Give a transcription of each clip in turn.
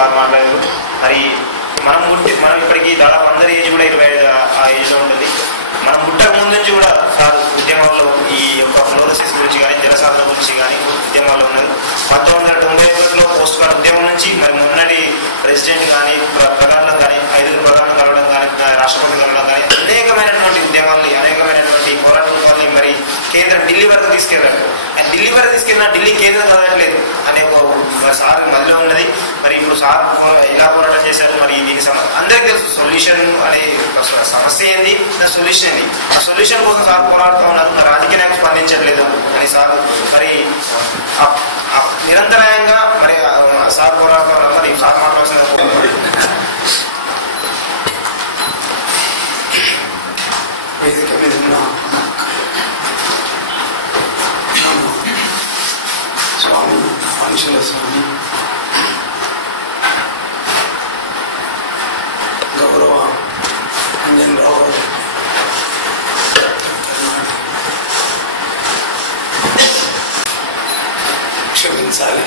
Sir మాట్లాడారు. మరి మనం ఇప్పటికీ దాదాపు అందరి ఏజ్ కూడా 25 ఆ ఏజ్లో ఉంటుంది. మనం పుట్టక ముందు నుంచి కూడా సార్ ఉద్యమాల్లో ఈ యొక్క ఫ్లోరోసిస్ గురించి కానీ జలసాధన గురించి కానీ ఉద్యమాల్లో ఉన్నారు. 1991లో పోస్ట్ కార్డ్ ఉద్యమం నుంచి మరి మొన్నటి ప్రెసిడెంట్ కానీ ప్రధానులు కానీ 5 ప్రధానులు కలవడం కానీ రాష్ట్రపతి కలవడం కానీ అనేకమైనటువంటి ఉద్యమాల్ని అనేకమైనటువంటి పోరాటాలని మరి కేంద్రం ఢిల్లీ వరకు తీసుకెళ్ళారు. ఢిల్లీ వరకు తీసుకెళ్ళినా ఢిల్లీ కేంద్రం చదవట్లేదు అనే ఒక సార్ మధ్యలో ఉన్నది. మరి ఇప్పుడు సార్ ఎలా పోరాటం చేశారు, మరి దీని అందరికీ తెలుసు సొల్యూషన్ అనే సమస్య ఏంది, సొల్యూషన్ ఏంది. ఆ సొల్యూషన్ కోసం సార్ పోరాడుతూ ఉన్నారు. మరి రాజకీయ నాయకులు స్పందించట్లేదు అని సార్ మరి నిరంతరాయంగా మరి సార్ పోరాడుతూ ఉన్నారు. మరి సార్ మాట్లాడాల్సిన వేదిక మీద ఉన్న స్వామి మనుషుల స్వామి గౌరవ అంజనరావు క్షమించాలి.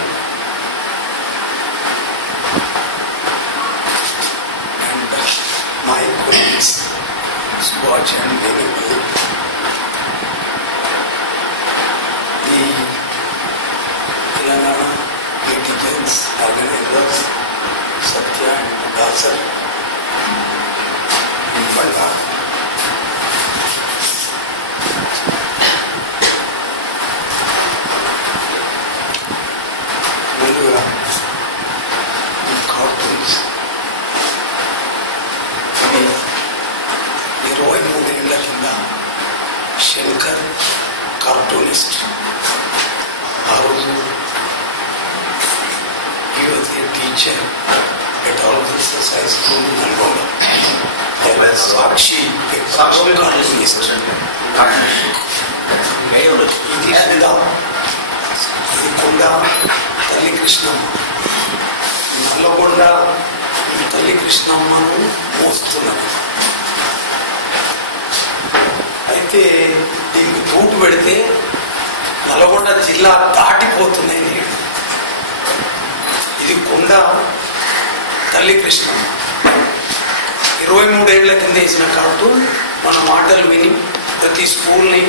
And my colleagues Swatch and Venable, the Telangana litigants, organizers, Satya and Dasar, Balla. Munduga, the cartoons, 23 ఏళ్ల కింద శంకర్ కార్టూనిస్ట్ ఆ రోజు he was a teacher at All Girls High School in Nalgonda. Sakshi cartoonist. ఇది కొండ తల్లి కృష్ణమ్మ. నల్లగొండ తల్లి కృష్ణమ్మను మోస్తున్నది. అయితే దీనికి తూటు పెడితే నల్గొండ జిల్లా దాటిపోతున్నాయి నీళ్ళు. ఇది కొండ తల్లి కృష్ణ 23 ఏళ్ల కింద వేసిన కార్టూన్ మన మాటలు విని ప్రతి స్కూల్ని,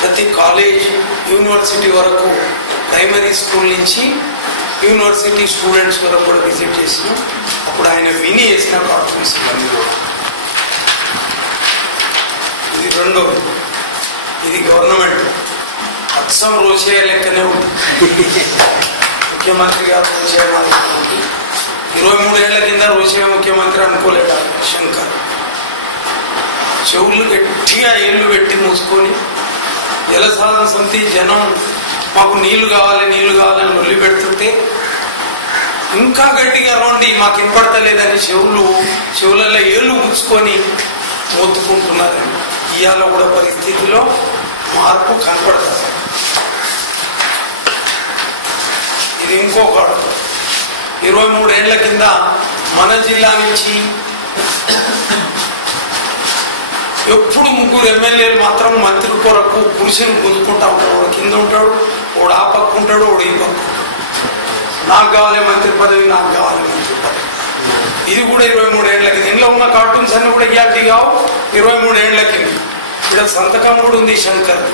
ప్రతి కాలేజ్, యూనివర్సిటీ వరకు, ప్రైమరీ స్కూల్ నుంచి యూనివర్సిటీ స్టూడెంట్స్ వరకు కూడా విజిట్ చేసినాం. అప్పుడు ఆయన విని వేసిన కార్టూన్స్ ఇవన్నీ కూడా. ఇది రెండోది. ఇది గవర్నమెంట్ అచ్చం రోషయ్య లెక్కనే ఉంది. ముఖ్యమంత్రి గారు రోషయ్య 23 ఏళ్ల కింద రోషయ్య ముఖ్యమంత్రి అనుకోలేడు శంకర్. చెవులు గట్టిగా ఏళ్ళు పెట్టి మూసుకొని జలసాధన సమితి జనం మాకు నీళ్లు కావాలని నొల్లి పెడుతుంటే ఇంకా గట్టిగా రండి మాకు వినపడతలేదని చెవులలో ఏళ్ళు గుచ్చుకొని మొత్తుకుంటున్నారని. ఇవాళ కూడా పరిస్థితిలో మార్పు కనపడుతుంది. ఇది ఇంకొక 23 ఏళ్ల కింద మన జిల్లా నుంచి ఎప్పుడు 3 ఎమ్మెల్యేలు మాత్రం మంత్రి కొరకు పురుషుని గుంజుకుంటా ఉంటాడు. వాడు కింద ఉంటాడు, వాడు ఆ పక్క ఉంటాడు, వాడు ఈ పక్క ఉంటాడు. నాకు కావాలి మంత్రి పదవి, నాకు కావాలి మంత్రి పదవి. ఇది కూడా 23 ఏళ్ల కింద. ఇంట్లో ఉన్న కార్టూన్స్ అన్ని కూడా ఇయాటి కావు, 23 ఏళ్ల కింద. ఇక్కడ సంతకం కూడా ఉంది శంకర్.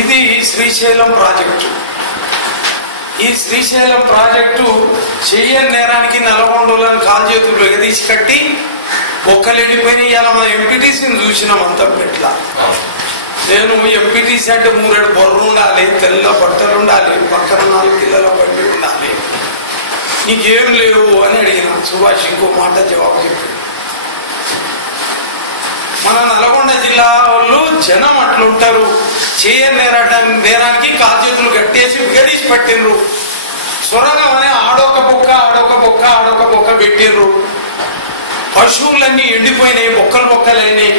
ఇది శ్రీశైలం ప్రాజెక్టు. ఈ శ్రీశైలం ప్రాజెక్టు చెయ్యని నేరానికి నల్లగొండలను కాలు చేతులు ఎగదీసి కట్టి బొక్కలు ఎండిపోయినాయి. ఇలా మన ఎంపీటీసీని చూసినాం అంతా పెట్ల. నేను ఎంపీటీసీ అంటే 3 బొర్రు ఉండాలి, తెల్ల బట్టలు ఉండాలి, పక్కన 4 కిలోల బండి ఉండాలి, నీకేం లేవు అని అడిగిన. సుభాష్ ఇంకో మాట జవాబు చెప్పాడు. మన నల్గొండ జిల్లా వాళ్ళు జనం అట్లుంటారు. చేయని నేరానికి కాలు చేతులు కట్టేసి విగదీసి పెట్టిండ్రు. సొరంగం అనే ఆడొక బొక్క పెట్టిండ్రు. పశువులన్నీ ఎండిపోయినాయి, బొక్కలు అయినాయి,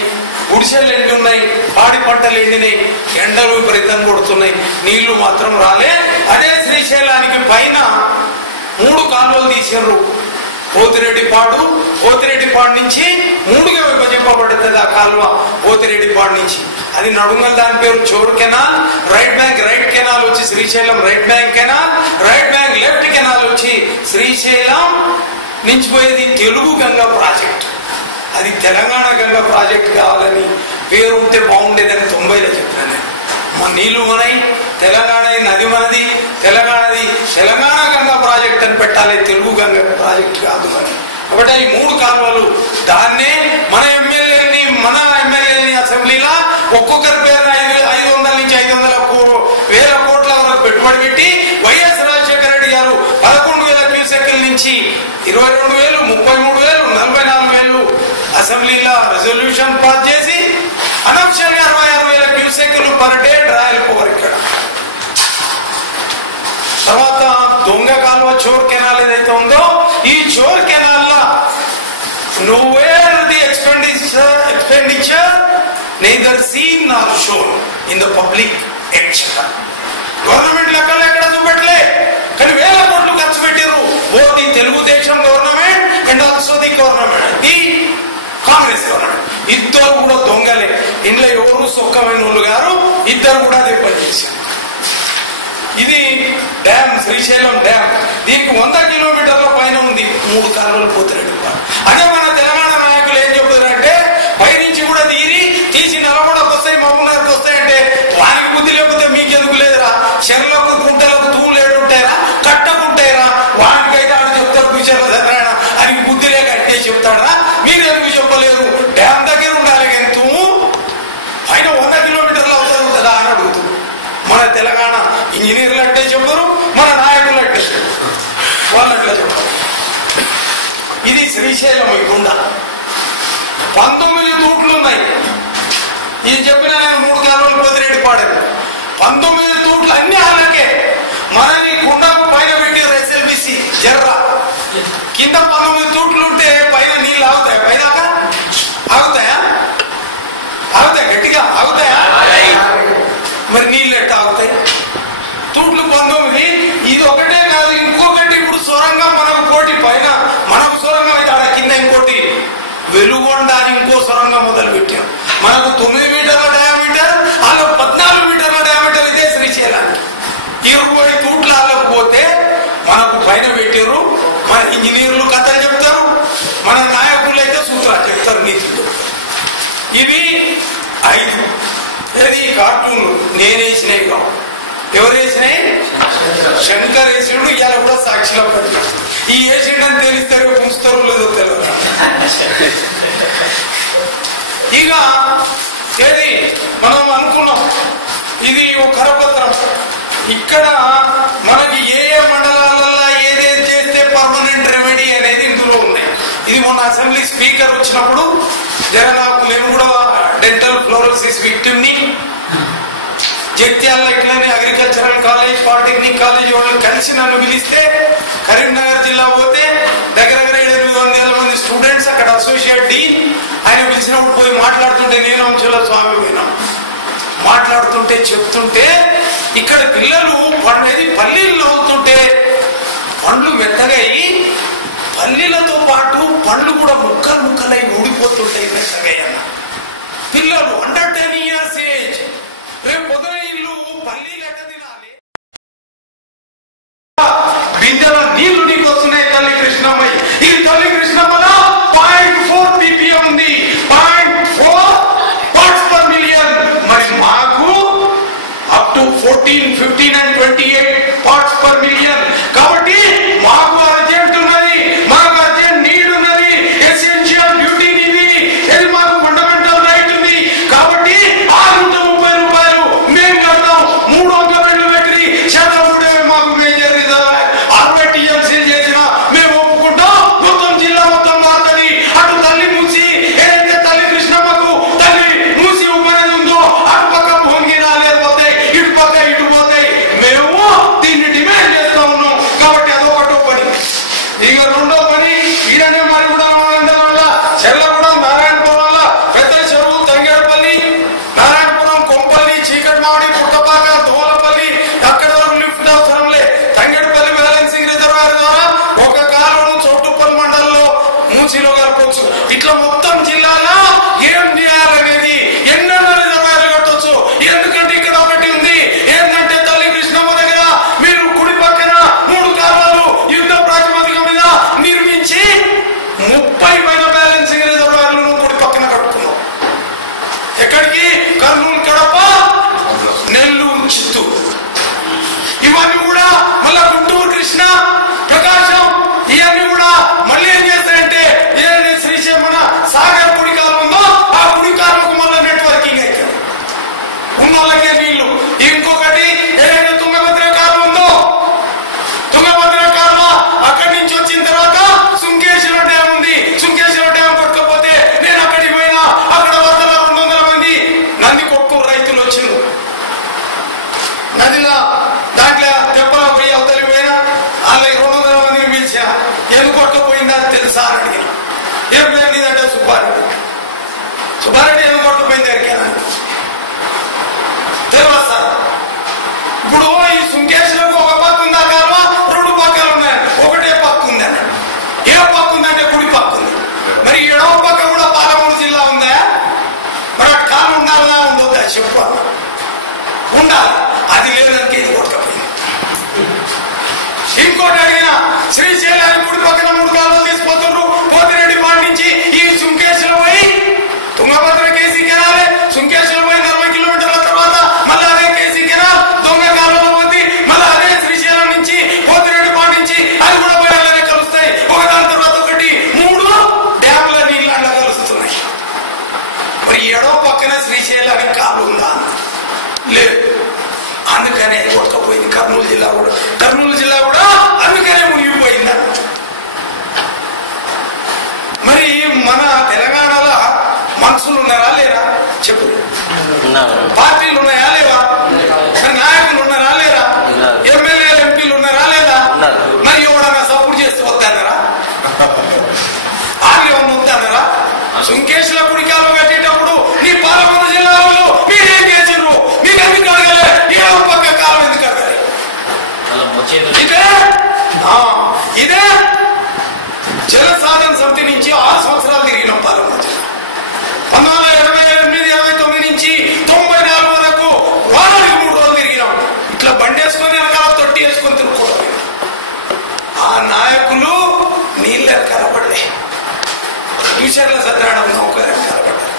గుడిసెలు ఎండి ఉన్నాయి, పాడి పంటలు ఎండినాయి, ఎండలు విపరీతంగా కొడుతున్నాయి, నీళ్లు మాత్రం రాలే. అదే శ్రీశైలానికి పైన 3 కాలువలు తీసిండ్రు. పోతిరెడ్డిపాడు నుంచి 3గా విభజింపబడుతుంది ఆ కాలువ. పోతిరెడ్డిపాడు నుంచి అది నడుంగల్, దాని పేరు చోర్ canal. Right bank right canal వచ్చి Srisailam right bank canal. Right bank left canal వచ్చి శ్రీశైలం నుంచి పోయేది తెలుగు గంగా ప్రాజెక్ట్. అది తెలంగాణ గంగా ప్రాజెక్ట్ కావాలని పేరు ఉంటే బాగుండేదని 90లో చెప్పాను. మన నీళ్లు మనයි, తెలంగాణ నది మనది, తెలంగాణ గంగా ప్రాజెక్ట్ అని పెట్టాలి, తెలుగు గంగా ప్రాజెక్ట్ కాదు అని. కాబట్టి ఈ 3 కాలువలు దాన్నే మన ఎమ్మెల్యేని అసెంబ్లీలో ఒక్కొక్కరి పేరున 500 నుంచి 500,000 కోట్ల వరకు పెట్టుబడి పెట్టి వైఎస్ రాజశేఖర రెడ్డి గారు 11,000 క్యూసెక్ల నుంచి 22,000, 33,000, 44,000 అసెంబ్లీలో రెజల్యూషన్ పాస్ చేసి అనఫిషియల్గా 66,000 క్యూసెక్లు పర్ డే ట్రయల్ పోవర్. ఇక్కడ తర్వాత దొంగ కాలువ చోర్ కెనాల్ ఏదైతే ఉందో, ఈ చోర్ కెనాల్ లో nowhere the expenditure neither seen nor shown in the public exchequer. Government లెక్కలు ఎక్కడ చూపెట్టలే, కానీ 1000 కోట్లు ఖర్చు పెట్టారు. Both the Telugu Desam government and also the government, the Congress government. ఇద్దరు కూడా దొంగలే. ఇంట్లో ఎవరు సొక్కమైన వాళ్ళు గారు, ఇద్దరు కూడా అదే పని చేశారు. ఇది డ్యామ్, శ్రీశైలం డ్యామ్. దీనికి 100 కిలోమీటర్ల పైన ఉంది. 3 కాలువలు పోతిరెడ్డిపాడు. అదే మన తెలంగాణ నాయకులు ఏం చెబుతారంటే, పైనుంచి కూడా తీసి నల్గొండకు వస్తాయి, మహబూబ్నగర్కి వస్తాయంటే వారికి బుద్ధి లేకపోతే మీకెందుకు లేదురా? చెర్లకు గుంటలకు తూములేడు ఉంటాయరా, కట్టకుంటాయరా? వానికైతే ఆడు చెప్తారు విషయాలు సత్యనారాయణ అని బుద్ధి లేక అంటే చెప్తాడా? మీరు ఎందుకు చెప్పలేరు? డ్యామ్ దగ్గర ఉండాలి కానీ తూము పైన 100 కిలోమీటర్లు అవసరం ఉంటుందా అని అడుగుతుంది. మన తెలంగాణ ఇంజనీర్లు అంటే చెప్పరు, మన నాయకులు అంటే వాళ్ళు అట్లా చెప్పారు. ఇది శ్రీశైలం గుండ 19 తూట్లు ఉన్నాయి. ఇది చెప్పిన 3 కాలువలు పోతిరెడ్డిపాడు 19 తూట్లు అన్ని అలాగే. మనని గుండకు పైన పెట్టి ఎస్ఎల్బిసి జర్ర కింద 19 తూట్లు ఉంటే పైన నీళ్ళు ఆగుతాయా? పైన ఆగుతాయా? గట్టిగా ఆగుతాయా? మరి నీళ్ళు ఎట్లా ఆగుతాయి? తూట్లు 19. ఇది ఒకటే కాదు, ఇంకొకటి ఇప్పుడు సొరంగం మనకు కోటి పైన, మనకు సొరంగం అయితే ఆడ కింద ఇంకోటి వెలుగొండ అని ఇంకో సొరంగం మొదలు పెట్టాం. మనకు 9 మీటర్ల డయామీటర్, అలా 14 మీటర్ల డయామీటర్ ఇదే శ్రీశైలానికి. 20 తూట్లు ఆలకు పోతే మనకు పైన పెట్టారు. మన ఇంజనీర్లు కథలు చెప్తారు, మన నాయకులు అయితే సూత్రాలు చెప్తారు, నీతులు చెప్తారు. ఇవి 5. ఏది కార్టూన్లు నేనేసినాయి కావు. ఎవరు వేసినాయి? శంకర్ వేసిండు. ఇవాళ కూడా సాక్షిలో పడ్డాడు. ఈ వేసిండు అని తెలిస్తారు, పుంచుతారు లేదో తెలియదు. ఇక ఏది మనం అనుకున్నాం, ఇది ఒక కరపత్రం. ఇక్కడ మనకి ఏ మండలాలలో ఏదేది చేస్తే పర్మనెంట్ రెమెడీ అనేది ఇందులో ఉన్నాయి. ఇది మొన్న అసెంబ్లీ స్పీకర్ వచ్చినప్పుడు నాకు నేను కూడా డెంటల్ ఫ్లోరోసిస్ విక్టిమ్ని జగిత్యాల ఇట్లనే అగ్రికల్చరల్ కాలేజ్, పాలిటెక్నిక్ కాలేజ్ వాళ్ళు కలిసి నన్ను పిలిస్తే కరీంనగర్ జిల్లా పోతే దగ్గర 800 మంది స్టూడెంట్స్, అక్కడ అసోసియేట్ డీన్ ఆయన పిలిచినప్పుడు పోయి మాట్లాడుతుంటే, నేను అంచుల స్వామి పోయినా మాట్లాడుతుంటే చెప్తుంటే, ఇక్కడ పిల్లలు పల్లీలు అవుతుంటే పండ్లు మెత్తగయి, పల్లీలతో పాటు పండ్లు కూడా ముక్కలై ఊడిపోతుంటాయి మెత్తగై అన్న. పిల్లలు అండర్ 10 years ఏజ్. రేపు పొద్దున ఇల్లు పల్లీలు ఎట్ట తినాలి? బిందెల నీళ్లు నీకు వస్తున్నాయి తల్లి కృష్ణమ్మయ్య. ఇది తల్లి కృష్ణమ్మలో 0.4 ppm ఉంది, 0.4 parts per million. మరి మాకు up to 14, 15 and 28 parts per million. కాబట్టి మాకు అర్జెంట్ ఉన్నది, మాకు అర్జెంట్ నీడ్ ఉన్నది, ఎసెన్షియల్ డ్యూటీ ఇది, ఇది మాకు ఫండమెంటల్ రైట్ ఉంది. కాబట్టి 630 రూపాయలు మేము కడతాం. 300 బెడ్లు పెట్టి శాతముడే మాకు మేజర్ 60 టీఎంసీలు చేసిన మేము ఒప్పుకుంటాం. మొత్తం జిల్లా మొత్తం మారుతుంది. అటు తల్లి మూసి ఏదైతే తల్లి కృష్ణమ్మకు తల్లి మూసి ఉపనది ఉందో అటు పక్క భోంగిరాలే పోతాయి, ఇటు పక్క ఇటు పోతాయి. మేము దీన్ని డిమాండ్ చేస్తా ఉన్నాం. ఉన్న వాళ్ళకే నీళ్లు. ఇంకొకటి ఏదైతే తుంగభద్ర కాలం ఉందో, తుంగభద్ర కాలం అక్కడి నుంచి వచ్చిన తర్వాత సుంకేశ్వర డ్యాం ఉంది. సుంకేశ్వర డ్యాం కొట్టుకపోతే నేను అక్కడికి పోయినా, అక్కడ 200 మంది నంది కొట్టు రైతులు వచ్చిండ్రు. నదిలో దాంట్లో దెబ్బలు పోయి అవతలి పోయినా వాళ్ళకి 200 మందిని పిలిచా. ఎందుకు కొట్టుకుపోయిందా తెలుసా అని అడిగిన. ఏం పేరు నీదంటే సుబ్బారెడ్డి. సుబ్బారెడ్డి ఎందుకు కొట్టుకుపోయింది ఎరికేనా తెలియదు సార్. ఇప్పుడు ఈ సుంకేశ్వరకు ఒక పక్క ఉందా కాలువ, 2 పక్కలు ఉన్నాయి. ఒకటే పక్క ఉంది అన్నాడు. ఏ పక్క ఉందంటే కుడి పక్క ఉంది. మరి ఎడవ పక్క కూడా పాలమూరు జిల్లా ఉందా? మరి అటు కాలు ఉండాలా ఉండొద్దా చెప్పు. ఉండాలి. అది లేదంటే ఇది కొట్టుకపోయింది. ఇంకోటి అడిగిన, శ్రీశైలానికి కుడి పక్కన 3 కాలువలు తీసుకుపోతున్నారు. పోతిరెడ్డి పాటి నుంచి ఈ సుంకేశ్వరం పోయి తుంగభద్ర కేసీ కెనాలే, సుంకేశ్వరం పోయి 40 కిలోమీటర్ల తర్వాత మళ్ళీ అదే కేసీ కెనాల్ దొంగ కాలువలో ఉంది. మళ్ళీ అదే శ్రీశైలం నుంచి పోతిరెడ్డి పాటి నుంచి అది కూడా పోయి అలానే కలుస్తాయి. ఒకదాని తర్వాత ఒకటి 3 డ్యాముల నీళ్ళు అలా కలుస్తున్నాయి. మరి ఎడో పక్కన శ్రీశైలానికి కాలు ఉందా? లేదు. అందుకనే కొట్టుకపోయింది. కర్నూలు జిల్లా కూడా అందుకనే మునిగిపోయిందా? మరి మన తెలంగాణలో మనుషులు ఉన్నారా లేరా చెప్పు. పార్టీలు ఉన్నాయా లేవా? నాయకులు ఉన్నారా లేరా? ఎమ్మెల్యేలు ఎంపీలు ఉన్నారా లేదా? మరి ఎవడన్నా సపోర్ట్ చేస్తే వద్దన్నారా? వాళ్ళు ఏమన్నా వద్దన్నారా? సుంకేశ్వర కుడికాలు కట్టేటప్పుడు నీ పాలమూరు జిల్లాలో మీరేం చేసిండ్రు? మీరు ఎందుకు అడగలే? ఏడవ పక్క కాలం ఎందుకు అడగాలి? ఇదే జల సాధన సమితి నుంచి 6 సంవత్సరాలు తిరిగినాం పాలమూరు జిల్లా. 1988, 89 నుంచి 94 వరకు వారానికి 3 రోజులు తిరిగినాం. ఇట్లా బండేసుకొని వెనకాల తొట్టి వేసుకొని తిరుగుకోవడం. ఆ నాయకులు నీళ్ళ కనపడలే. ఫ్యూచర్ల సత్యనారాయణ నౌకర్యం కనపడ్డారు.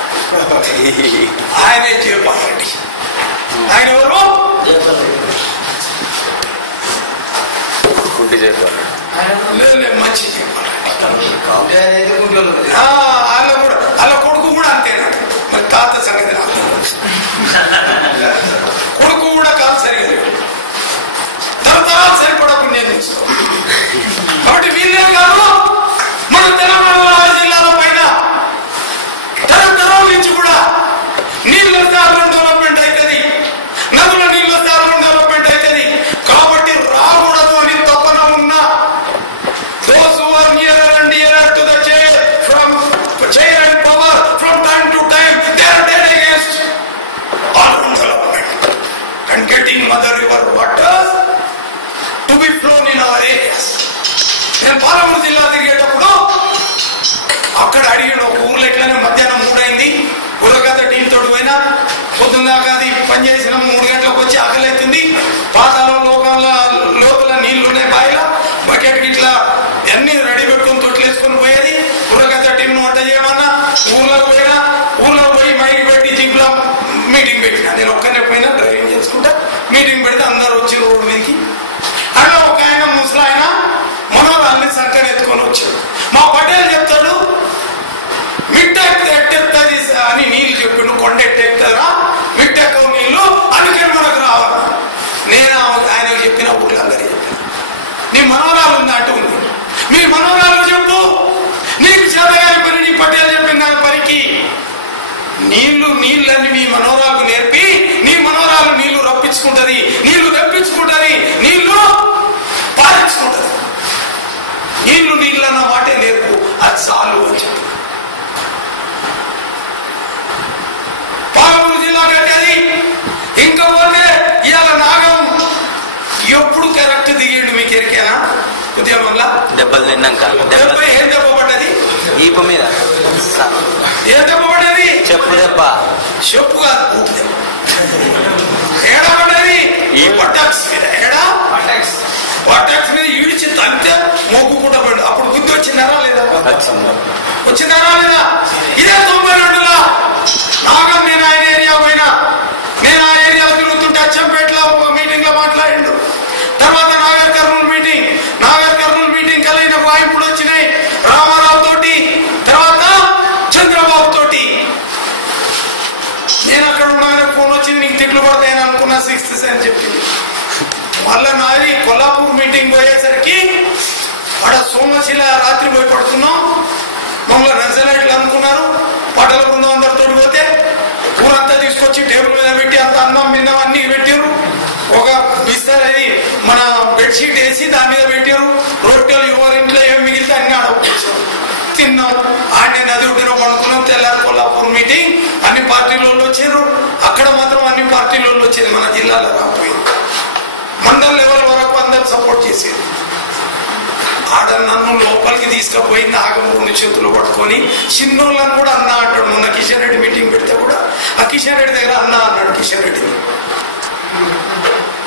ఆయనే జయపాల్ రెడ్డి. ఆయన ఎవరు? మంచి జయపాల్ రెడ్డి. అలా కొడుకు కూడా అంతేనా? మరి తాత సంగతి కొడుకు కూడా కాదు సరిగా తరతరాలు సరిపడా పుణ్యం తీసుకో. కాబట్టి వీళ్ళే కాదు, మన తెలంగాణ జిల్లాల పైన తరతరాల నుంచి కూడా నీళ్ళు వస్తే డెవలప్మెంట్ అవుతుంది, నదుల నీళ్ళు వస్తే డెవలప్మెంట్ అవుతుంది. కాబట్టి రాకూడదు అని తప్పన ఉన్న those who are nearer and nearer to the chair and power from time to time, they are dead against all development and getting mother river waters to be flown in our areas. నేను పాలమూరు జిల్లా తిరిగేటప్పుడు అక్కడ అడిగిన ఒక ఊర్లో ఎట్లనే మధ్యాహ్నం 3 అయింది. ఉరగత టీం తోడు పోయినా పొద్దున్నాక అది పనిచేసిన 3 గంటలకు వచ్చి ఆకలి అవుతుంది. పాతాల లోపల నీళ్లు ఉన్నాయి బాయిలో. బకెట్ ఇట్లా అన్ని రెడీ పెట్టుకుని తొట్లేసుకొని పోయేది. ఉరగత టీంను వంట చేయమన్నా ఊళ్ళో పోయి మైకి పెట్టి జింక్లో మీటింగ్ పెట్టినా. నేను ఒక్కనే పోయినా డ్రైవింగ్ చేసుకుంటా. మీటింగ్ పెడితే అందరు వచ్చి రోడ్డు మీదకి. అలా ఒక ఆయన ముసలాయన మనోరాల్ని సంకని ఎత్తుకొని వచ్చాడు. మా పటేల్ చెప్తాడు మిట్ట ఎట్టెత్తది అని నీళ్ళు చెప్పిండు. కొండ ఎట్టెత్తరా మిట్టెక్కవు నీళ్ళు, అందుకే మనకు రావాలి. నేను ఆయనకు చెప్పిన ఊళ్ళో అందరికీ చెప్పాను, నీ మనోరాలు ఉందా అంటూ ఉంది. మీ మనోరాలు చెప్పు, నీకు చేతగాని పని నీ పటేల్ చెప్పిన దాని పనికి నీళ్ళని మీ మనోరాలకు నేర్పి నీ మనోరాలు నీళ్లు రప్పించుకుంటది, నీళ్లు రప్పించుకుంటది, నీళ్లు పాలించుకుంటది. నీళ్ళు అన్న మాటే నేర్పు, అది చాలు అని చెప్పు. పాలమూరు జిల్లా కట్టేది. ఇంకా పోతే ఇవాళ నాగం ఎప్పుడు కరెక్ట్ దిగిండు మీకు ఎరికేనా? ఉద్యమం వల్ల దెబ్బలు తిన్నాక ఏం దెబ్బ పడ్డది? ఈప మీద ఏం దెబ్బ పడ్డది? చెప్పు దెబ్బ. చెప్పు కాదు, ఏడా పడ్డది? ఈ పటాక్స్ మీద. ఏడా పటాక్స్ మీద ఈడ్చి తంతే మొక్కుకుంటా పడ్డా. అప్పుడు గుర్తు వచ్చిందారా లేదా? వచ్చిందారా లేదా? ఇదే 92లో నాగం నేను ఆయన ఏరియా పోయినా. నేను ఆ ఏరియాలో తిరుగుతుంటే అచ్చంపేటలో ఒక మీటింగ్ లో మాట్లాడిండు. తర్వాత నాగర్ కర్నూలు మీటింగ్ కలిగిన వాయింపులు వచ్చినాయి రామారావు తోటి, తర్వాత చంద్రబాబు తోటి. నేను అక్కడ ఉన్నాను, ఫోన్ వచ్చింది, నీకు తిట్లు పడతాయని అనుకున్నా 6th సెన్స్ చెప్పింది. మళ్ళా నాది కొల్లాపూర్ మీటింగ్ పోయేసరికి ఆడ సోమశిల రాత్రి పోయి పడుతున్నాం. మమ్మల్ని నక్సలైట్లు అనుకున్నారు. పటల బృందం అందరితో పోతే ఊరంతా తీసుకొచ్చి టేబుల్ మీద పెట్టి అంత అన్నం బిన్నం అన్ని పెట్టారు. ఒక బిస్తర్ అది మన బెడ్షీట్ వేసి దాని మీద పెట్టారు. రొట్టెలు ఎవరింట్లో ఏమి మిగిలితే అన్ని ఆడవచ్చు తిన్నాం. ఆడనే నది ఒడ్డున పడుకున్నాం. తెల్లారి కొల్లాపూర్ మీటింగ్ అన్ని పార్టీల వాళ్ళు వచ్చారు. అక్కడ మాత్రం అన్ని పార్టీల వాళ్ళు వచ్చేది, మన జిల్లాలో రాకపోయింది. మండల్ లెవెల్ వరకు అందరు సపోర్ట్ చేసేది. ఆడ నన్ను లోపలికి తీసుకుపోయి నాగమూడిని చేతులు పట్టుకొని చిన్నోళ్ళని కూడా అన్న అంటాడు. మొన్న కిషన్ రెడ్డి మీటింగ్ పెడితే కూడా ఆ కిషన్ రెడ్డి దగ్గర అన్న అన్నాడు. కిషన్ రెడ్డి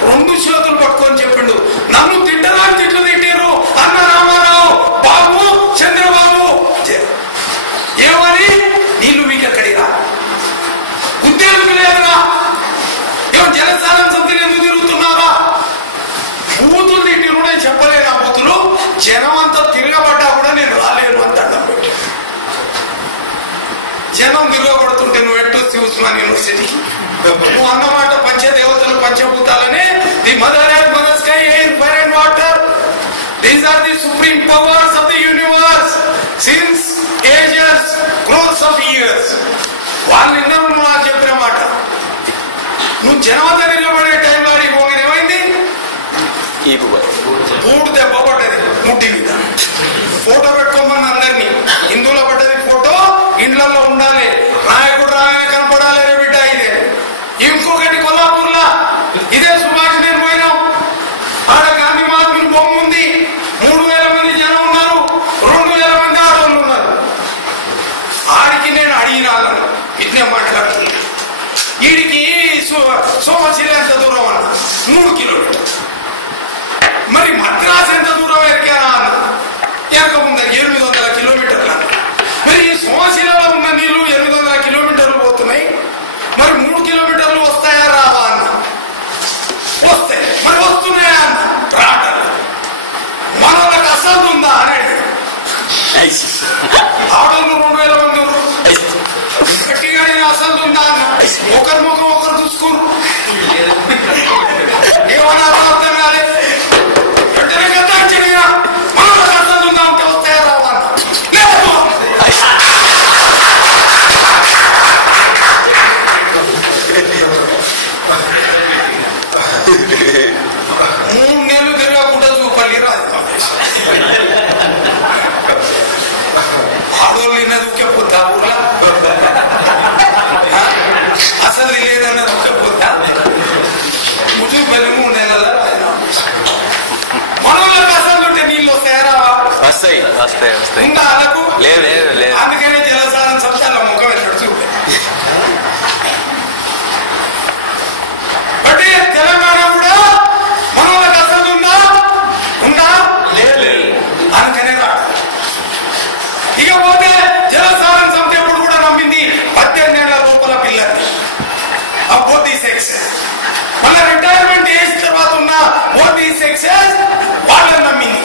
2 చేతులు పట్టుకొని చెప్పిండు, నన్ను తిట్టరాని తిట్లు తిట్టారు అన్న రామారావు, బాబు, చంద్రబాబు. ఏమని నీళ్లు మీకు ఎక్కడిరా, ఉద్యోగం లేదురా, ఏమో జలసారం సంతలు ఎందుకు తిరుగుతున్నారా? బూతులు తిట్టిరు. నేను చెప్పలేను ఆ బూతులు. జనం అంతా తిరగబడ్డా కూడా నేను రాలేను అంత అడ్డం పెట్టి జనం తిరగబడుతుంటే నువ్వు ఎట్టు ఉస్మాన్ యూనివర్సిటీకి నువ్వు అన్నమాట పంచదేవతలు పంచభూతాలనే the mother and mother sky air fire and water, these are the supreme powers of the universe since ages crores of years. వాళ్ళు నిన్నరు నువ్వు నాకు చెప్పిన మాట. నువ్వు జనం అంతా తిరగబడే టైంలో అడిగిపోగా ఏమైంది? పూడు దెబ్బ పడ్డది ముట్టి మీద. ఫోటో పెట్టుకోమని అందరినీ. హిందువుల పడ్డది ఫోటో ఇండ్లలో ఉండాలి, నాయకుడు రాగానే కనపడాలి రే బిడ్డ. ఇదే ఇంకొకటి కొల్లాపూర్లో ఇదే సుభాష్ నేను పోయినాం. ఆడ గాంధీ మహాత్ముని బొమ్మ ఉంది. 3000 మంది జనం ఉన్నారు. 2000 మంది ఆడవాళ్ళు ఉన్నారు. ఆడికి నేను అడిగిన వాళ్ళను ఇట్నే మాట్లాడుతుంది. వీడికి సోమశిల ఎంత దూరం అన్న? 3 కిలోమీటర్లు. మరి మద్రాసు ఎంత దూరం ఎరికారా అన్న? ఎరకముంద 800 కిలోమీటర్లు అన్న. మరి ఈ సోమశిలలో ఉన్న నీళ్లు 800 కిలోమీటర్లు పోతున్నాయి. మరి 3 కిలోమీటర్లు వస్తాయా రావా అన్న? వస్తాయి. మరి వస్తున్నాయా అన్న? రావట్లేదు. మనకు అసలు ఉందా అని అడిగాడు. ఆటోలు 2000 మంది గట్టిగా అసలు ఉందా అన్న? ఒకరి ముఖం ఒకరు చూసుకోరు. ఏమన్నా అర్థం కాలేదు. అసలు లేదన్న దుఃఖపోతా ముజు బలి 3 నెలల మనోళ్ళకి అసలు ఉంటే నీళ్ళు వస్తాయరా? వస్తాయి వస్తాయి వస్తాయి. ఉందా వాళ్ళకు? లేదు లేదు లేదు. అందుకనే జలసారం సంస్థల ముఖం వెళ్ళాడు చూడండి. అంటే తెలంగాణ కూడా మనోళ్ళకి అసలు ఉందా? ఉందా? లేదు. అందుకనే రాడు. ఇకపోతే జలసారం సంస్థ ఎప్పుడు కూడా నమ్మింది 18 ఏళ్ల లోపల పిల్లల్ని. బోత్ ఈ సెక్సెస్ మళ్ళీ రిటైర్మెంట్ ఏజ్ తర్వాత ఉన్న బోత్ ఈ సెక్సెస్ వాళ్ళని నమ్మింది.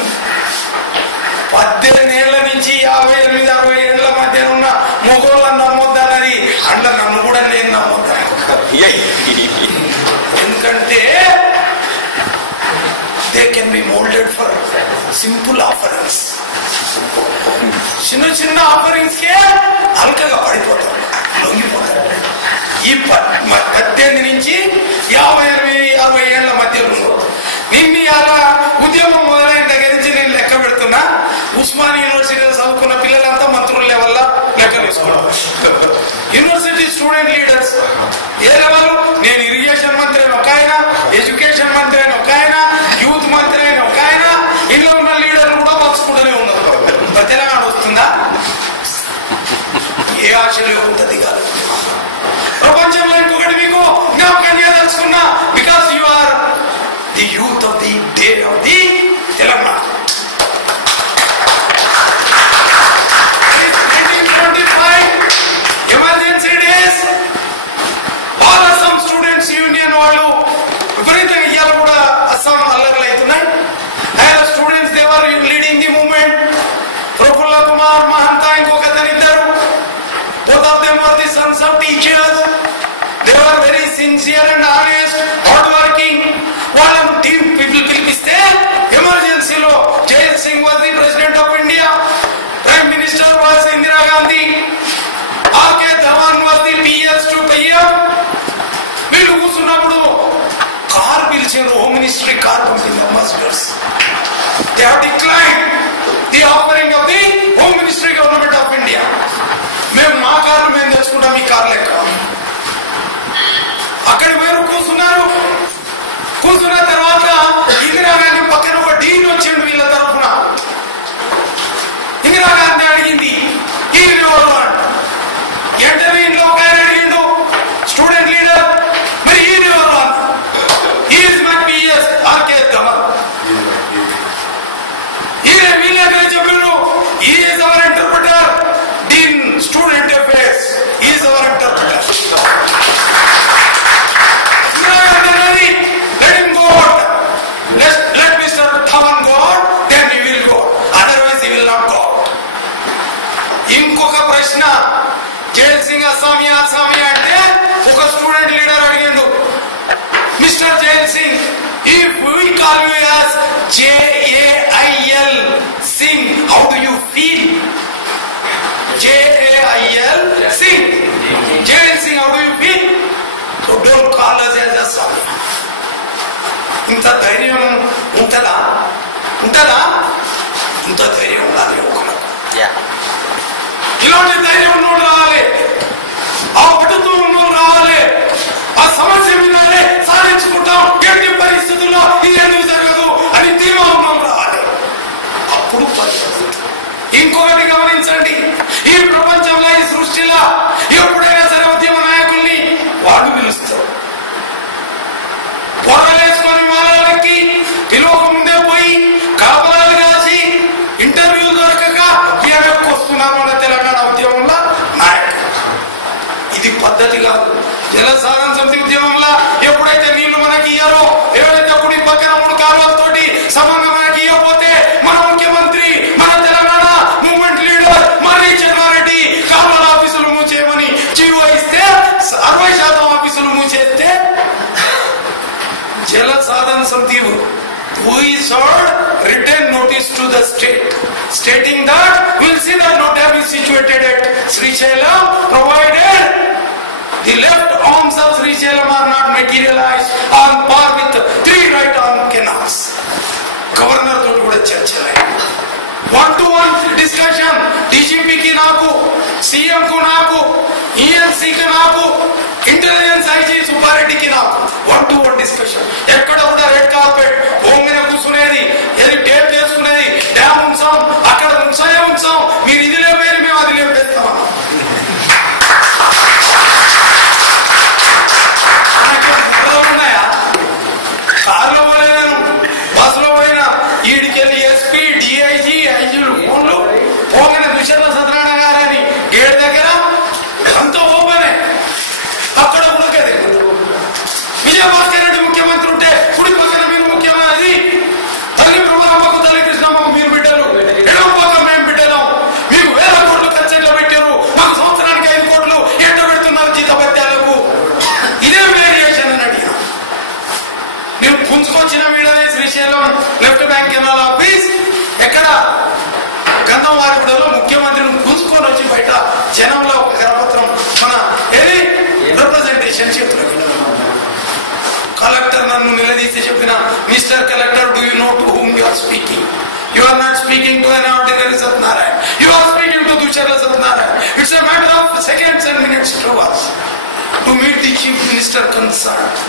18 ఏళ్ల నుంచి 58-60 ఏళ్ల మధ్య ఉన్న మొగోళ్ళని నమ్మొద్దన్నది. అందులో నన్ను కూడా నేను నమ్మొద్దా? ఎందుకంటే they can be moulded for simple offerings. చిన్న చిన్న ఆఫరింగ్స్ కే అల్కగా పడిపోతారు, లొంగిపోతారు. ఈ 18 నుంచి 50-60 ఏళ్ల మధ్యలో నిన్ను అలా ఉద్యమం మొదలైన దగ్గర నుంచి నేను లెక్క పెడుతున్నా. ఉస్మాన్ యూనివర్సిటీలో చదువుకున్న పిల్లలంతా మంత్రుల లెవెల్ లెక్క వేసుకోవడం. యూనివర్సిటీ స్టూడెంట్ లీడర్స్ ఏ లెవెల్? నేను ఇరిగేషన్ మంత్రి అయిన ఒక ఆయన, ఎడ్యుకేషన్ మంత్రి అయిన ఒక ఆయన, యూత్ మంత్రి అయిన ఒక ఆయన, ఇంట్లో ఉన్న లీడర్లు కూడా పంచుకుంటూనే ఉన్నారు. తెలంగాణ వస్తుందా? ఏ ఆశ లేకుంటుంది కాదు. ప్రపంచంలో ఇంకొకటి మీకు జ్ఞాపకం చేయదలుచుకున్నా. Because you are the youth of the day of the Telangana. 1925 emergency days. All Assam students union వాళ్ళు విపరీతంగా ఇయ్యాలు కూడా అస్సాం అల్లర్లు అవుతున్నాయి. And students they were leading the movement. Prafulla Kumar Mahanta ఇంకొక ఇద్దరు, both of them were the sons పిలిచారు. హోమ్ మినిస్ట్రీ కార్ పంపింది ambassadors. They have decline the offering of the home ministry government of India. మేము మా కార్లు మేము తెచ్చుకుంటాం, ఈ కార్ లెక్క. అక్కడ వేరు కూర్చున్నారు. కూర్చున్న తర్వాత ఇందిరాగాంధీ పక్కన ఒక డీన్ వచ్చిండు వీళ్ళ తరఫున. ఇందిరాగాంధీ అడిగింది ఈ ఎవరు అంట. వెంటనే ఇంట్లో ఒక ఆయన అడిగిండు, స్టూడెంట్ లీడర్, మరి ఈ ఎవరు అంట. ఈజ్ మై పిఎస్ ఆర్కేద్దామా, ఈయన వీళ్ళ చెప్పిండు is our interpreter, dean student affairs is our interpreter. Let Mr. Thaman go out, then he will go. Otherwise he will not go out. ఇంకొక ప్రశ్న, జైల్ సింగ్ అస్సామి అంటే ఒక స్టూడెంట్ లీడర్ అడిగిండు, mister jail Singh, if we call you as JAIL Singh, how do you feel? JAIL Singh, Jail Singh, how do you feel? So don't call us as Assami. ఇంత ధైర్యం ఉంటుందా? ఇంత ధైర్యం ఉండాలి ఒకరికి. ఇలాంటి ధైర్యం ఉన్నోడు రావాలి, ఆ పట్టుతూ ఉన్నోడు రావాలి, ఆ సమస్య వినాలి, సాధించుకుంటాం, ఎట్టి పరిస్థితుల్లో ఇది ఎందుకు జరగదు అని తీర్మానం రావాలి. అప్పుడు పరిస్థితి. ఇంకొకటి గమనించండి, ఈ ప్రపంచంలో ఈ సృష్టిలో ఎప్పుడైనా సరే ఉద్యమ నాయకుల్ని వాళ్ళు పిలుస్తారు. పొరలేసుకొని విమానాలకి పిలువక ముందే పోయి కాపలాలు కాసి ఇంటర్వ్యూ దొరకక ఏమెక్కు వస్తున్నారు మన తెలంగాణ ఉద్యమంలో నాయకులు. ఇది పద్ధతి కాదు. జలసాధన సమితి ఉద్యమంలో ఎప్పుడైతే నీళ్లు మనకి ఇయ్యారో, ఎవరైతే కుడి పక్కన 3 కాలువలతోటి సమంగా మనకి ఇవ్వకపోతే మన ముఖ్యమంత్రి, మన తెలంగాణ మూవ్మెంట్ లీడర్ మర్రి చెన్నారెడ్డి కాలువల ఆఫీసులు మూసేయమని జీవో ఇస్తే 60% ఆఫీసులు మూసేస్తే జల సాధన సమితి we served written notice to the state stating that we will see that no dam is situated at Srisailam provided the left arms of Srisailam are not materialized on par with 3 right arm canals. Governor తోటి కూడా చర్చలయ్యాయి. 1-to-1 discussion, డీజీపీకి నాకు, CM కు నాకు, ఈఎన్సీకి నాకు, intelligence IG సుబ్బారెడ్డికి నాకు 1-to-1 discussion. ఎక్కడ కూడా red carpet భూమిని కూర్చునేది, ఏది టేప్ చేసుకునేది, డ్యామ్ ఉంచాం, అక్కడ ఉంచాం, మీరు ఇది లేపేది, మేము అది లేపేస్తాం. ఉన్నాయా? కారులో పోలేను, బస్సులో పోయినా, ఈడికెళ్ళి ఎస్పీ, డిఐజీ, ఐజీలు ఫోన్లు పోగానే దుశ్శల సత్యనారాయణ గారని గేట్ దగ్గర అంతా ఓపెనే. అక్కడ ఉడకది. విజయభాస్కర్ రెడ్డి ముఖ్యమంత్రి ఉంటే కుడి పక్కన మీరు ముఖ్యమంత్రి, తల్లి ప్రభావకు, తల్లి కృష్ణమ్మకు మీరు బిడ్డలు, ఎడమ పక్క మేము బిడ్డలం, మీకు 1000 కోట్లు ఖర్చులో పెట్టారు, మాకు సంవత్సరానికి 5 కోట్లు ఎంట పెడుతున్నారు జీతభత్యాలకు. ఇదే వేరియేషన్ అని అడిగిన. నేను పుంజుకొచ్చిన వీడనే Srisailam left bank canal office ఎక్కడ గంధంవారిగూడలో ముఖ్యమంత్రిని పుంజుకొని వచ్చి బయట జనంలో ఒక కరపత్రం మన ఏది రిప్రజెంటేషన్ చేతులు. కలెక్టర్ నన్ను నిలదీసి చెప్పిన, mister collector, do you know to whom you are speaking? You are not speaking to an ordinary Satnarayan. You are speaking to Ducharla Satnarayan. It's a matter of seconds and minutes to us to meet the chief minister concerned.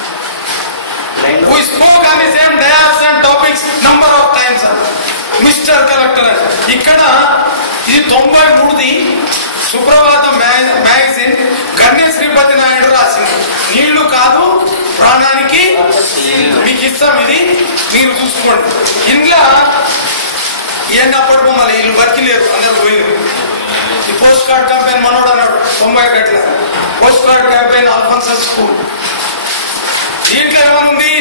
We spoke on the same dais and topics number of times. Mr. Collector, ఇక్కడ ఇది 93ది సుప్రభాతం magazine గణ్య Sripati Naidu రాసింది. నీళ్లు కాదు ప్రాణానికి మీకు ఇస్తాం, ఇది మీరు చూసుకోండి. ఇంట్లో ఇవన్నీ అప్పటి బొమ్మలు, వీళ్ళు బతికిలేరు, అందరు పోయిరు. ఈ పోస్ట్ కార్డ్ క్యాంపెయిన్ మనోడు అన్నాడు 90 గట్ల post card campaign Alphonsus school. దీంట్లో ఏమనుంది?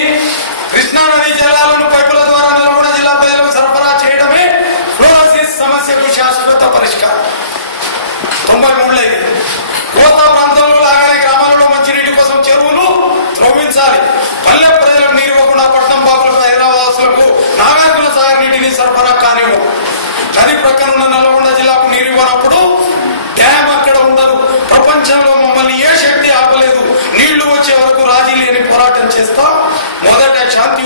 కృష్ణానది జలాలను పైపుల ద్వారా నల్గొండ జిల్లా ప్రజలకు సరఫరా చేయడమే ఫ్లోరోసిస్ సమస్యకు శాశ్వత పరిష్కారం. 93లో ఇది. కోస్తా ప్రాంతంలో లాగానే గ్రామాలలో మంచినీటి కోసం చెరువులు త్రవ్వించాలి. పల్లె ప్రజలకు నీరు ఇవ్వకుండా పట్టణం బాగులకు, హైదరాబాద్లకు నాగార్జున సాగర్ నీటిని సరఫరా కానివ్వు. నది ప్రక్కనున్న నల్గొండ జిల్లాకు నీరు ఇవ్వనప్పుడు డ్యామ్ అక్కడ ఉండదు. ప్రపంచంలో మమ్మల్ని ఏ శక్తి ఆపలేదు. నీళ్లు వచ్చే వరకు రాజీ లేని పోరాటం చేస్తాం. మొదట శాంతి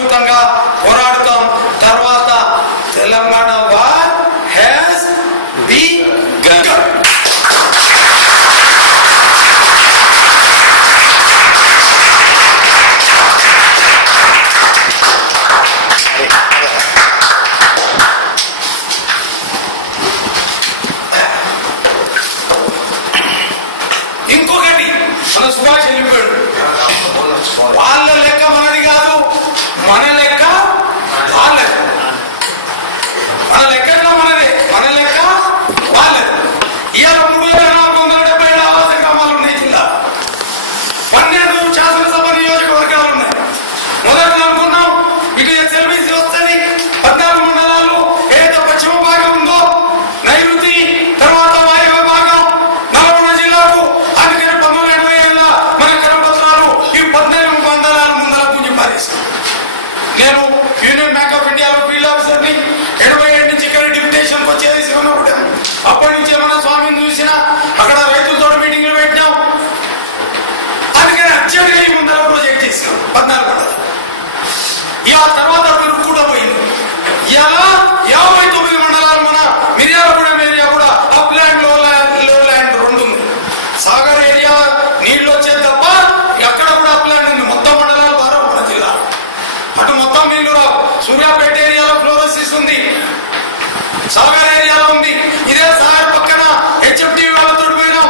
చేశాను. నేను యూనియన్ బ్యాంక్ ఆఫ్ ఇండియాలో ఫీల్డ్ ఆఫీసర్ని. 87 నుంచి ఇక్కడ డిప్యుటేషన్కి వచ్చేది శివనగూడెం. అప్పటి నుంచి మన స్వామిని చూసిన అక్కడ రైతులతో మీటింగ్లు పెట్టినాం. అందుకని అర్జెంట్గా ఈ ముందర ప్రాజెక్ట్ చేసినాం 14 మండలం. ఇక తర్వాత మీరు కూడా పోయింది. ఇలా 59 మండలాలు మన మిర్యాలగూడెం ఏరియా కూడా అప్ ల్యాండ్ లో ల్యాండ్ 2 ఉంది. సాగర్ ఏరియా నీళ్ళు వచ్చేది తప్ప అక్కడ కూడా అప్ ల్యాండ్ ఉంది. మొత్తం మండలాలు 12 మన జిల్లా. అటు మొత్తం నీళ్లు రావు. సూర్యాపేట ఏరియాలో ఫ్లోరోసిస్ ఉంది, సాగర్ ఏరియాలో ఉంది. ఇదే సాగర్ పక్కన హెచ్ఎఫ్టీ వాళ్ళతో పోయినాం.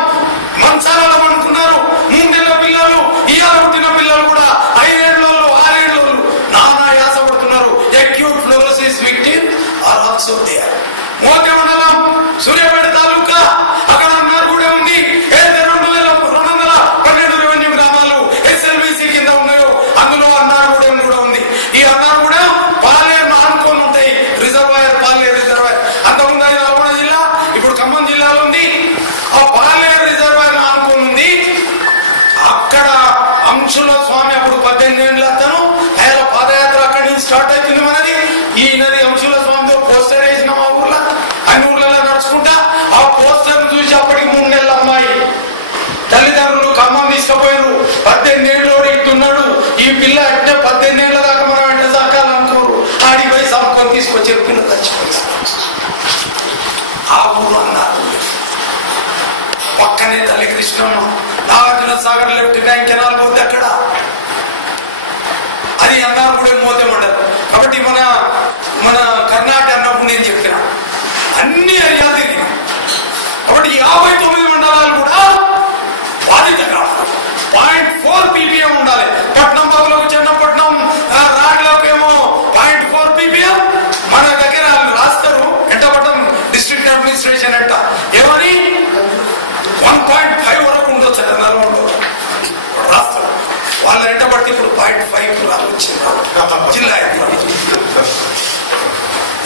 మంచాలలో అనుకున్నారు 3 నెలల పిల్లలు, ఇవాళ పుట్టిన పిల్లలు కూడా 5 ఏళ్ళు 6 ఏళ్ళు నానా యాస పడుతున్నారు. Acute fluorosis victim are also there. Mothe మండలం సూర్యాపేట తాలూకా అక్కడ అన్నారు కూడా ఉంది. 2212 రెవెన్యూ గ్రామాలు ఎస్ఎల్బిసి కింద ఉన్నాయో అందులో అన్నారగూడెం కూడా ఉంది. ఈ అన్నారగూడెం పాలేరు ఆనుకొని ఉంటాయి. రిజర్వాయర్ పాలేరు రిజర్వాయర్ అంతకుముందు అది నల్గొండ జిల్లా, ఇప్పుడు ఖమ్మం జిల్లాలో ఉంది. ఆ పాలేరు రిజర్వాయర్ ఆనుకొని ఉంది. అక్కడ అంశుల స్వామి అప్పుడు 18 ఏళ్ళ అతను ఆయన పాదయాత్ర అక్కడి నుంచి స్టార్ట్ అవుతుంది మనది. ఈ నది అంశుల స్వామితో పోస్టర్ వేసిన మా ఊర్లో అన్ని ఊర్లలో నడుచుకుంటా ఆ పోస్టర్ చూసి అప్పటికి 3 నెలల అమ్మాయి తల్లిదండ్రులు ఖమ్మం తీసుకుపోయారు. 18 ఏళ్ళు ఇట్టున్నాడు. ఈ పిల్ల అంటే 18 ఏళ్ల దాకా మనం వెంట సాకాలనుకోరు. ఆడికి పోయి సంపకొని తీసుకొచ్చారు. పిల్ల చచ్చిపోయి ఆ ఊరు అన్నారు. పక్కనే తల్లి Krishnamma Nagarjuna Sagar left bank canal పోతే అక్కడ అది అన్నారు కూడా మోతే మండలం. కాబట్టి మన కర్ణాటక అన్నప్పుడు నేను చెప్పిన అన్ని ఏరియాలు తిరిగిన. కాబట్టి 59 మండలాలు కూడా బాధిత గ్రామాలు. 0.4 ppm ఉండాలి. పట్నం బాబులకు చెన్నపట్నం రాడ్లకు ఏమో 0.4 ppm. మన దగ్గర రాస్తారు ఎంటపట్నం డిస్ట్రిక్ట్ అడ్మినిస్ట్రేషన్ అంట ఏమని 1.5 వరకు ఉండొచ్చు అంట నల్గొండలో రాస్తారు. వాళ్ళు ఎంటపడితే ఇప్పుడు 0.5 వచ్చింది జిల్లా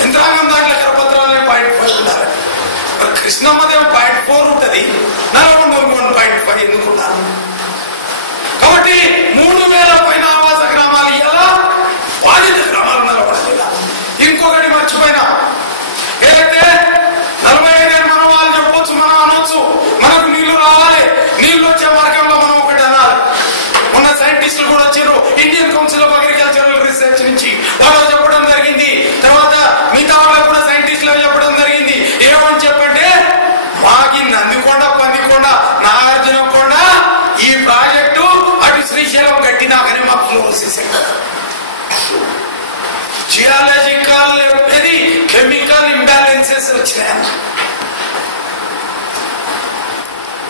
యంత్రాంగం దాంట్లో కరపత్రాలే 0.5 ఉండాలి. కృష్ణమ్మదేమో 0.4 ఉంటుంది, నల్గొండ 1.5 ఎందుకున్నారు? కాబట్టి 3000 పైన ఆవాస గ్రామాలు ఇలా బాధిత గ్రామాలు నల్గొండ జిల్లా. ఇంకొకటి మర్చిపోయినా, ఏదైతే 45 ఏళ్ళు మనం వాళ్ళు చెప్పొచ్చు, మనం అనొచ్చు మనకు నీళ్లు రావాలి, నీళ్లు వచ్చే మార్గంలో మనం ఒకటి అనాలి. మొన్న సైంటిస్టులు కూడా వచ్చారు Indian council of agricultural research నుంచి. వాళ్ళు చెప్పడం జరిగింది. తర్వాత మిగతా వాళ్ళకు కూడా సైంటిస్టులు చెప్పడం జరిగింది. ఏమని చెప్పంటే మాకి నందికొండ, పందికొండ, నాగార్జునకొండ ఈ ప్రాజెక్టు అటు శ్రీశైలం కట్టినాకనే మాకు ఫ్లోరోసిస్ జియాలజికల్ కెమికల్ ఇంబ్యాలెన్సెస్ వచ్చినాయి.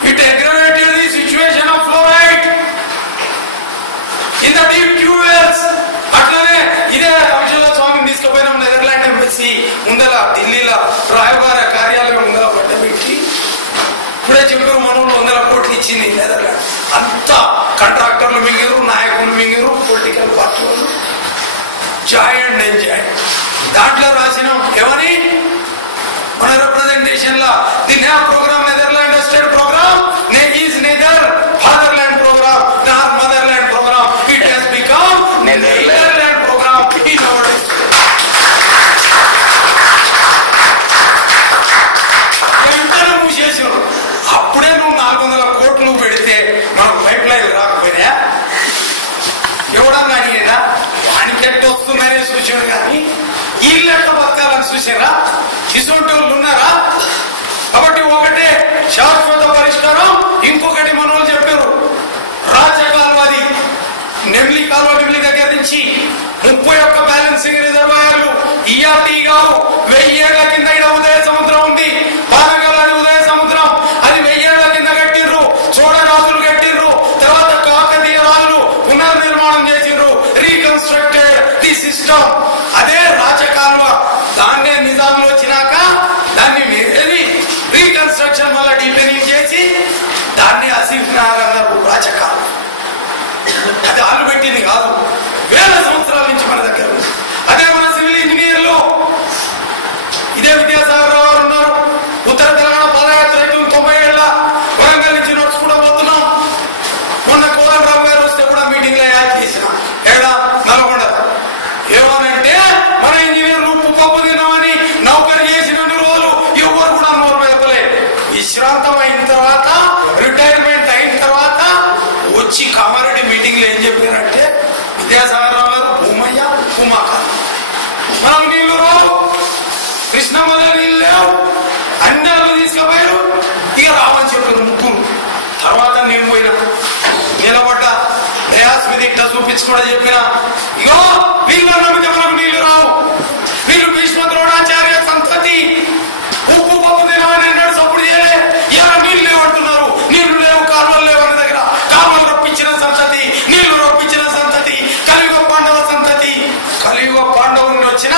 It aggravated the situation of fluoride in the deep tubewells. అట్లనే ఇదే అంశుల స్వామిని తీసుకుపోయినాం నెదర్లాండ్ ఎంబసీ ముందర ఢిల్లీలో రాయబార కార్యాలయం ముందర పడ్డబెట్టి ఇప్పుడే చెప్పారు మనలో 100 కోట్లు ఇచ్చింది నెదర్లాండ్. అంతా కాంట్రాక్టర్లు మింగిరు, నాయకులు మింగిరు, పొలిటికల్ పార్టీ వాళ్ళు జాయ్ అండ్ ఎంజాయ్. దాంట్లో రాసినాం ఏమని మన రిప్రజెంటేషన్ లా ది న్యా program Netherland state program is nether fatherland program not motherland program. It has become Netherland program in our వెంటనే మూసేసాం. అప్పుడే నువ్వు 400 కోట్లు పెడితే మనకు పైప్ లైన్ రాకపోయినా ఎవడన్నా అయినా వానికెట్టు వస్తుందనే సూచన కానీ వీళ్ళెట్ట బతకాలని చూసారా? ఇటువంటి వాళ్ళు ఉన్నారా? కాబట్టి ఒకటే శాశ్వత పరిష్కారం. ఇంకొకటి మన వాళ్ళు చెప్పారు రాజకాల్వది నెమ్లి కాలువ నెమ్లి దగ్గర నుంచి 31 బ్యాలెన్సింగ్ రిజర్వాయర్లు ఈఆర్టీగా 1000 ఏళ్ల కింద ఇక్కడ ఉదయ సముద్రం ఉంది. పానగల్ ఉదయ సముద్రం అది 1000 ఏళ్ల కింద కట్టిర్రు. చోడరాజులు కట్టిర్రు. తర్వాత కాకతీయ రాజులు పునర్నిర్మాణం చేసిండ్రు. Reconstructed the system. అదే రాజకాల్వ. దాన్నే నిజాంలో వచ్చినాక దాన్ని రీకన్స్ట్రక్షన్ వల్ల డిపెండింగ్ చేసి దాన్ని ఆసిఫ్ నగర్ అన్నారు రాజకాల్వ. అది ఆలు పెట్టింది కాదు, వేల సంవత్సరాల నుంచి మన దగ్గర ఉంది. అదే మన సివిల్ ఇంజనీర్లు ఇదే విద్యాసాగర్ రావు ఉన్నారు. ఉత్తర తెలంగాణ పాదయాత్ర 90 ఏళ్ళ వరంగల్ నుంచి నడుచుకుంటూ పోతున్నాం. మొన్న కోదండరావు గారు వస్తే కూడా మీటింగ్ లో యాడ్ చేసినాం. ఏడా 40 ఉమాకాలం మనకు నీళ్లు రావు, కృష్ణమ్మల నీళ్ళు లేవు, అన్నీ తీసుకుపోయారు. ఇక రావని చెప్పారు ముగ్గురు. తర్వాత నేను పోయినా నిలబడ్డా ప్రయాస్ మీద ఇట్లా చూపించి కూడా చెప్పిన, ఇగో వీళ్ళ నమ్మితే మనకు నీళ్లు రావు, వీళ్ళు భీష్మ ద్రోణాచార్య సంతతి, ఉప్పు పప్పు తినమని ఎన్నడూ సపోర్ట్ చేయలే, ఇలా నీళ్లు లేవంటున్నారు. నీళ్లు లేవు, కాలువలు లేవు అన్న దగ్గర కాలువలు రప్పించిన సంతతి, నీళ్లు రప్పించిన సంతతి, కలియుగ పాండవ సంతతి. కలియుగ పాండవుని వచ్చిన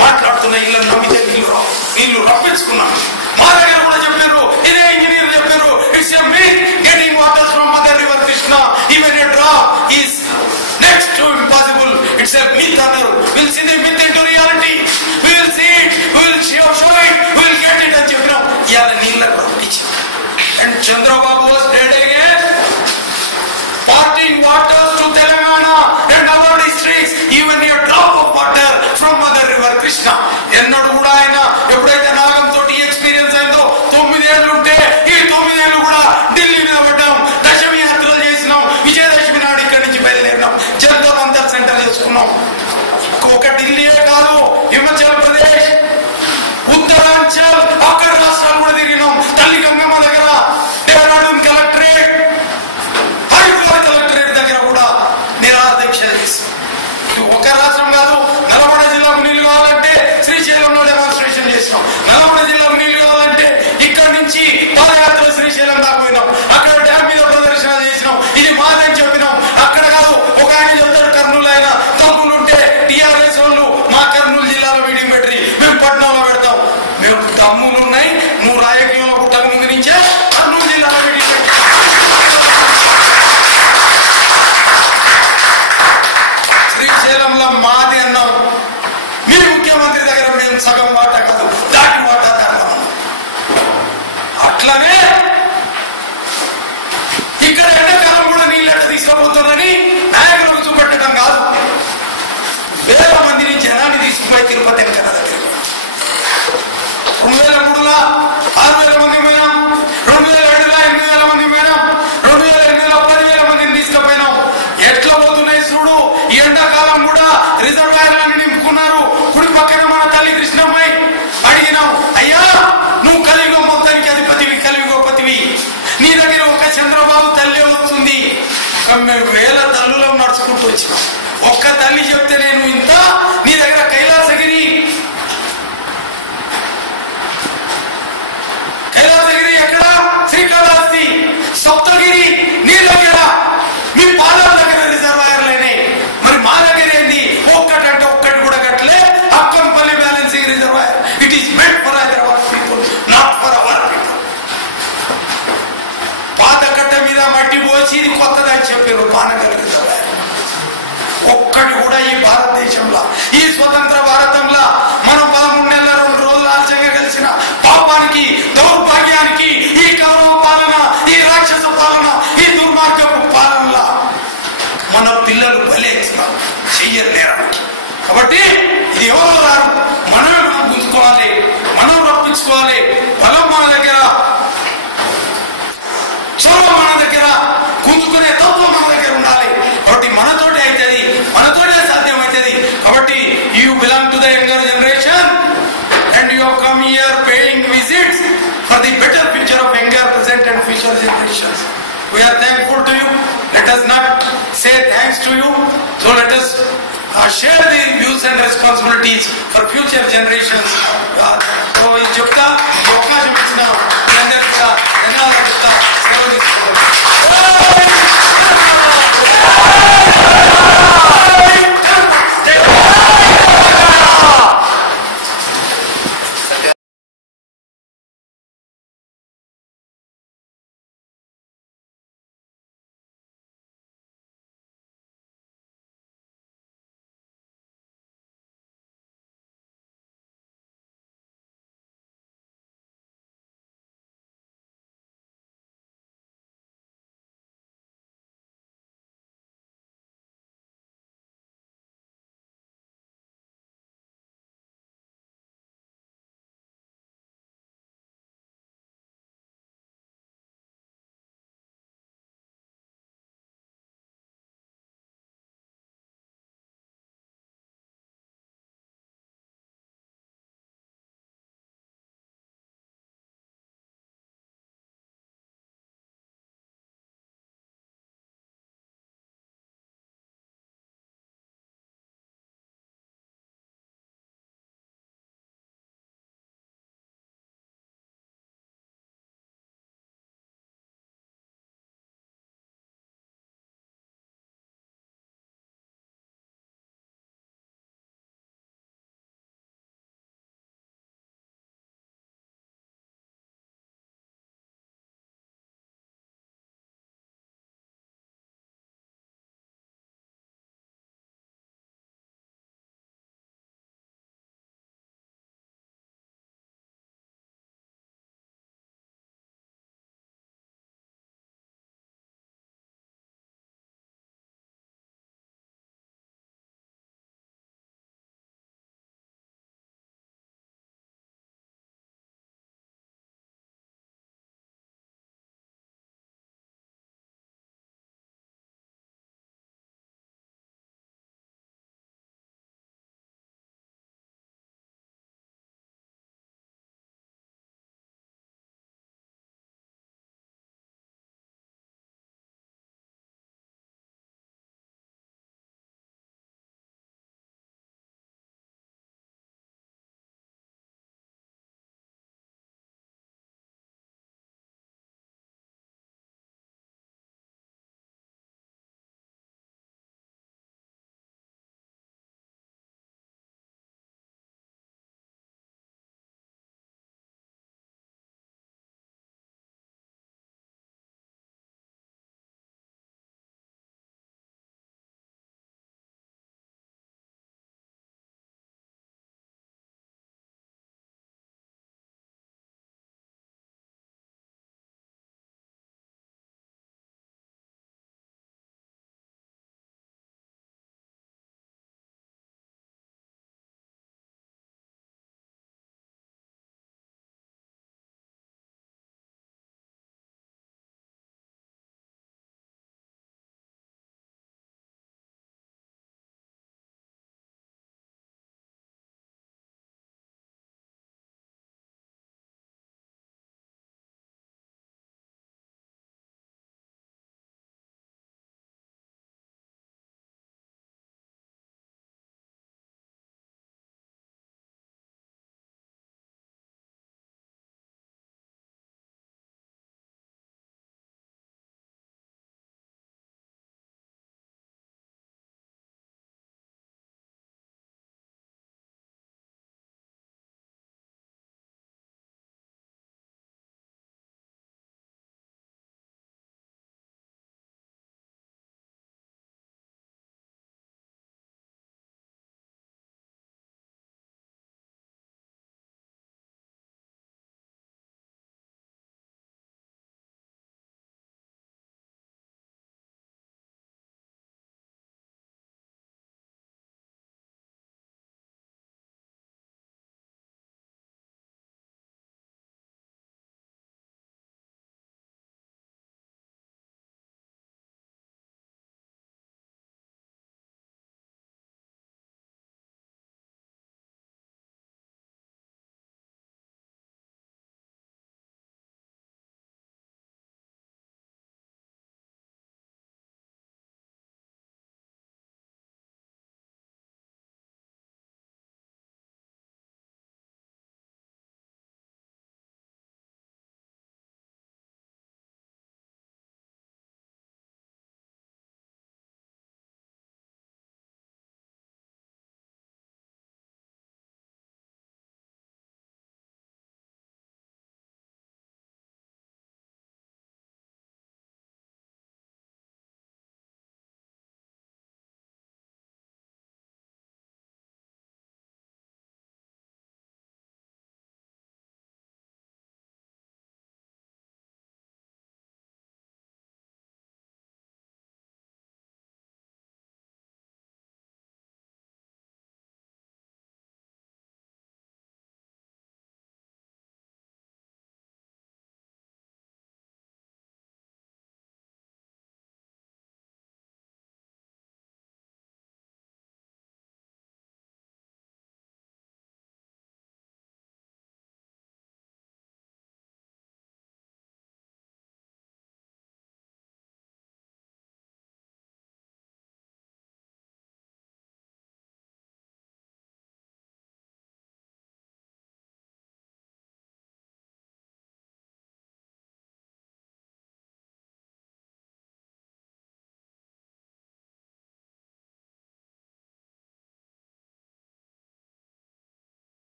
మాట్లాడుతున్న ఇళ్ళ నమ్మితే నీళ్లు రావు, నీళ్లు రప్పించుకున్నాం. మా దగ్గర కూడా చెప్పారు, ఇదే ఇంజనీర్ చెప్పారు, it's a myth getting water from mother river Krishna even a drop is next to impossible. It's a myth అన్నారు. Will see the myth into reality, we will see it, we will show it, we will get it అని చెప్పినాం. ఇవాళ నీళ్ళకు రప్పించాం. And Chandrababu was dead again, parting waters to Telangana and other districts, even a drop of water from Mother River Krishna. ఎన్నడూ కూడా ఆయన ఎప్పుడైతే నాగం తోటి ఎక్స్పీరియన్స్ అయిందో, 9 ఏళ్ళు ఉంటే ఈ 9 ఏళ్ళు కూడా ఢిల్లీ మీద పడ్డాం, దశమి యాత్రలు చేసినాం, విజయదశమి నాడు ఇక్కడి నుంచి బయలుదేరినాం, జంతర్ అంతర్ సెంటర్ చేసుకున్నాం. ఒక ఢిల్లీయే కాదు, హిమాచల్ ప్రదేశ్, ఉత్తరాంచల్, అక్కడ రాష్ట్రాలు కూడా తిరిగినాం. తల్లి గంగమ్మ దగ్గర, డెహ్రాడూన్ కలెక్టరేట్, కలెక్టరేట్ దగ్గర కూడా నిరాదీక్ష చేస్తాం. ఒక రాష్ట్రం కాదు, నల్గొండ జిల్లాకు నీళ్లు కావాలంటే శ్రీశైలంలో డెమాన్స్ట్రేషన్ చేసినాం. నల్గొండ జిల్లాకు నీళ్లు కావాలంటే ఇక్కడి నుంచి పాదయాత్ర శ్రీశైలం దాకా పోయినాం, అక్కడ డ్యామ్ మీద ప్రదర్శన చేసినాం. ఇది మాదని చెప్పినాం. అక్కడ కాదు, ఒక ఆయన చెప్తాడు కర్నూలు, ఆయన తమ్ములు ఉంటే టీఆర్ఎస్ వాళ్ళు మా కర్నూలు జిల్లాలో మీటింగ్ పెట్టి మేము పట్నంలో పెడతాం. మేము తమ్ములు ఉన్నాయి, నువ్వు రాజకీయంలో పుట్టక ముందు నుంచే కర్నూలు జిల్లాలో మీటింగ్ పెట్టి శ్రీశైలంలో మాది అన్నాం. మీ ముఖ్యమంత్రి దగ్గర మేము సగం వాటా కాదు, దాటి వాటా అన్నాం. అట్లనే ఇక్కడ ఎండాకాలం కూడా నీళ్ళ తీసుకుపోతుందని నాయకులకు చూపెట్టడం కాదు, వేల మందిని జనాన్ని తీసుకుపోయి తిరుపతి వెంకన్న దగ్గర 2003లో 6,000 మంది పోయినాం, 2007లో 8,000 మంది పోయినాం, 2008లో 10,000 మందిని తీసుకుపోయినాం. ఎట్లా పోతున్నాయి చూడు. ఈ ఎండాకాలం కూడా రిజర్వాయర్లను నింపుకున్నారు. కుడి పక్కన మన తల్లి కృష్ణమ్మాయి అడిగినాం, అయ్యా నువ్వు కలియుగ మొత్తానికి అధిపతివి, కలియుగపతివి, నీ దగ్గర ఒక చంద్రబాబు తల్లి వస్తుంది. మేము వేల తల్లులో నడుచుకుంటూ వచ్చినాం. ఒక్క తల్లి చెప్తే నేను ఇంత, నీ దగ్గర కైలాసగిరి ఎక్కడ, శ్రీకాళహస్తి, సప్తగిరి నీ దగ్గర, మీ పాదాల దగ్గర రిజర్వాయర్లేనే. మరి మా దగ్గర ఏంది? ఒక్కటంటే ఒక్కటి కూడా కట్టలే. Akkampalli balancing reservoir, it is made for Hyderabad people, not for our people. పాత కట్ట మీద మట్టి పోసి ఇది కొత్తదని చెప్పారు పానగల్ రిజర్వాయర్. ఒక్కటి కూడా ఈ భారతదేశంలో, ఈ స్వతంత్ర భారతంలో మనం 13 నెలల 2 రోజులు ఆలస్యంగా కలిసిన పాపానికి, దౌర్భాగ్యానికి, ఈ కౌరవ పాలన, ఈ రాక్షస పాలన, ఈ దుర్మార్గపు పాలనలా మన పిల్లలు బలి చెయ్యలేరు. కాబట్టి ఇది ఎవరో రారు, మనమే మనం గుంజుకోవాలి, మనం రప్పించుకోవాలి. బలం మన దగ్గర, చొరవ మన దగ్గర, గుంజుకునే తత్వం మన దగ్గర ఉండాలి. కాబట్టి మనతోటే అవుతుంది, మనతోటే సాధ్యం అవుతుంది. కాబట్టి you belong to the younger generation and you have come here paying visits for the better future of younger, present and future generations. We are thankful to you. Let us not say thanks to you. So let us share the views and responsibilities for future generations. So ఈ చెప్తా, ఈ అవకాశం ఇచ్చిన అందరికీ ధన్యవాదాలు చెప్తా. సెలవు తీసుకోవాలి.